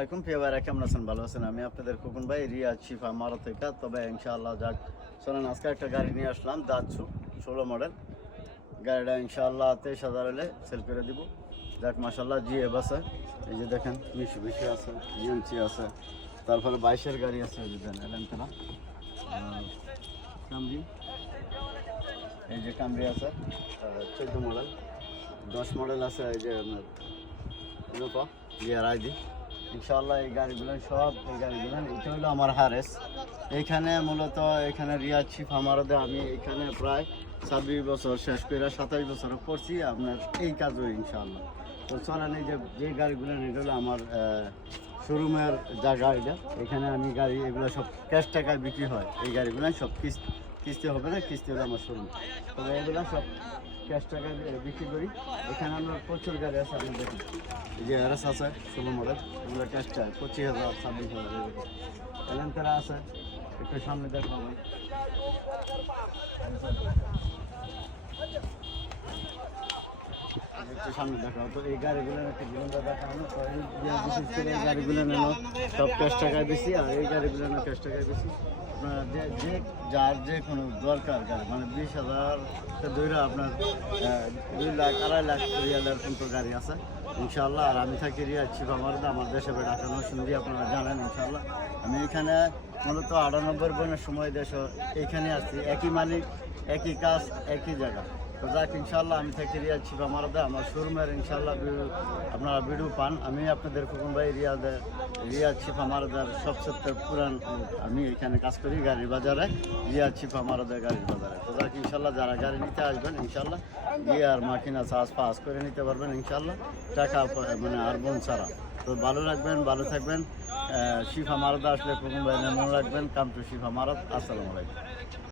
আসসালামাইকুম প্রিয় ভাইরা, কেমন আছেন? ভালো আছেন? আমি আপনাদের খোকন ভাই, রিয়াদ শিফা মারুত থেকে। তবে ইনশাআল্লাহ যাক চলেন, আজকে একটা গাড়ি নিয়ে আসলাম, দাচ্ছু 16 মডেল। গাড়িটা ইনশাআল্লাহ 23,000 হলে সেল করে দিব। যাক মাশাআল্লাহ জিএফ আছে, এই যে দেখেন মিশি আছে, জিএমসি আছে, তারপরে 22-এর গাড়ি আছে, এই যে দেন এলেন্টেনা কামরি, এই যে কামরি আছে 14 মডেল, 10 মডেল আছে, এই যে আপনার ইনোপা জিআর আইডি। ইনশাআল্লাহ এই গাড়িগুলো সব, এই গাড়িগুলো এটা হলো আমার হারেস। এইখানে মূলত এখানে রিয়াদ শিফা মারুতে আমি এখানে প্রায় 26 বছর শেষ করে 27 বছর করছি আপনার এই কাজও ইনশাআল্লাহ। তো চলেন, এই যে গাড়িগুলো এটা হলো আমার শোরুমের যা গাড়িটা, এখানে আমি গাড়ি এগুলো সব ক্যাশ টাকায় বিক্রি হয়। এই গাড়িগুলো সব কিস্তি হবে না, কিস্তি হলে আমার শোরুম। তবে এগুলো সব ক্যাশ টাকায় বিক্রি করি। এখানে আমরা প্রচুর গাড়ি আছে, আপনি দেখুন এই যে আরএস আছে 16 মডেল, এগুলো ক্যাশ টাকা 25,000 26,000 এরকম। এলেন্টেরা আছে, একটু সামনে দেখলাম একটু সামনে দেখা। তো এই গাড়িগুলো একটা জীবনটা দেখানো, বিশেষ করে এই গাড়িগুলো নেন সব ক্যাশ টাকায় বেশি, আর এই গাড়িগুলো না ক্যাশ টাকায় বেশি। আপনার যে যার যে কোনো দরকার গাড়ি, মানে 20,000 ধরে আপনার 2 লাখ 2.5 লাখ রিয়ালের কিন্তু গাড়ি আছে ইনশাআল্লাহ। আর আমি থাকি রিয়াদ শিফা মারুতে, আমার দেশে ঢাকা নরসিংদী, আপনারা জানেন ইনশাআল্লাহ। আমি এখানে মূলত 98 বছরের সময় দেশে এইখানে আসছি, একই মালিক, একই কাজ, একই জায়গা। তো যাক ইনশাআল্লাহ আমি থাকি রিয়াদ শিফা মারুতে, আমার শোরুমের ইনশাআল্লাহ আপনারা ভিডিও পান। আমি আপনাদের খোকন ভাই, রিয়াদ শিফা মারুতের সবচেয়ে পুরান, আমি এখানে কাজ করি গাড়ির বাজারে, রিয়াদ শিফা মারুতের গাড়ির বাজারে। তো যাক ইনশাআল্লাহ যারা গাড়ি নিতে আসবেন ইনশাআল্লাহ গিয়ার মাকিনা চার্জ পাস করে নিতে পারবেন ইনশাআল্লাহ, টাকা মানে আর বোন ছাড়া। তো ভালো রাখবেন, ভালো থাকবেন। শিফা মারুতে আসলে খোকন ভাই মনে রাখবেন, কাম টু শিফা মারুত। আসসালামু আলাইকুম।